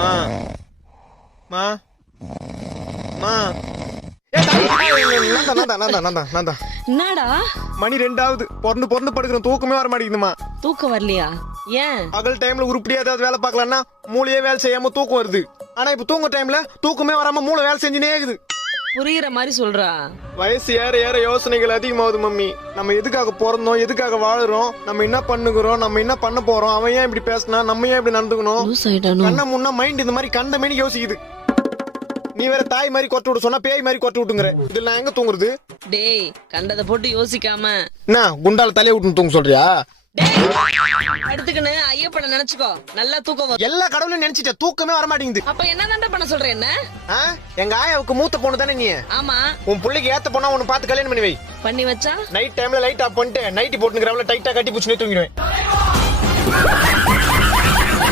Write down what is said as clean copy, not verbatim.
மா மா மா என்னடா மணி 2 பொறந்து படுக்கிறோம், தூக்கமே வர மாட்டேங்குதுமா. தூக்கம் வரலையா? ஏன்? பகல் டைம்ல உருப்படியா ஏதாவது வேலை பார்க்கலாம்னா மூளையே வேலை செய்யாம தூக்கம் வருது. ஆனா இப்ப தூங்க டைம்ல தூக்கமே வராம மூளை வேலை செஞ்சுனே இருக்குது. புரியுற மாதிரி சொல்றா. வயசு ஏற ஏற யோசனைகள் அதிகமாகுது மம்மி. நம்ம எதுக்காக பிறந்தோம், எதுக்காக வாழுறோம், நம்ம என்ன பண்ணுகிறோம், நம்ம என்ன பண்ண போறோம், அவன் ஏன் இப்படி பேசினா, நம்ம ஏன் இப்படி நடந்துக்கணும், கண்ண முன்ன மைண்ட் இந்த மாதிரி கண்ட மேனி யோசிக்குது. நீ வேற தாய் மாதிரி கொட்டு விட்டு சொன்னா பேய் மாதிரி கொட்டு விட்டுங்கிற. இதுல நான் எங்க தூங்குறது? டேய், கண்டதை போட்டு யோசிக்காம என்ன குண்டால தலைய விட்டு தூங்க சொல்றியா? அடுத்துக்குன்னு ஐயப்பனை நினைச்சுக்கோ, நல்லா தூக்கம் வரும். எல்லா கடவுளையும் நினைச்சிட்ட, தூக்கமே வர மாட்டேங்குது. அப்ப என்ன பண்ண சொல்ற? என்ன எங்க ஆயாவுக்கு மூத்த பொண்ணு தானே நீ? ஆமா. உன் பிள்ளைக்கு ஏத்த பொண்ணா உன்னை பார்த்து கல்யாணம் பண்ணி வை. பண்ணி வச்சா நைட் டைம்ல லைட் ஆஃப் பண்ணிட்டு நைட்டி போட்டுங்கிறவள டைட்டா கட்டி புடிச்சுனே தூங்கிடுவேன்.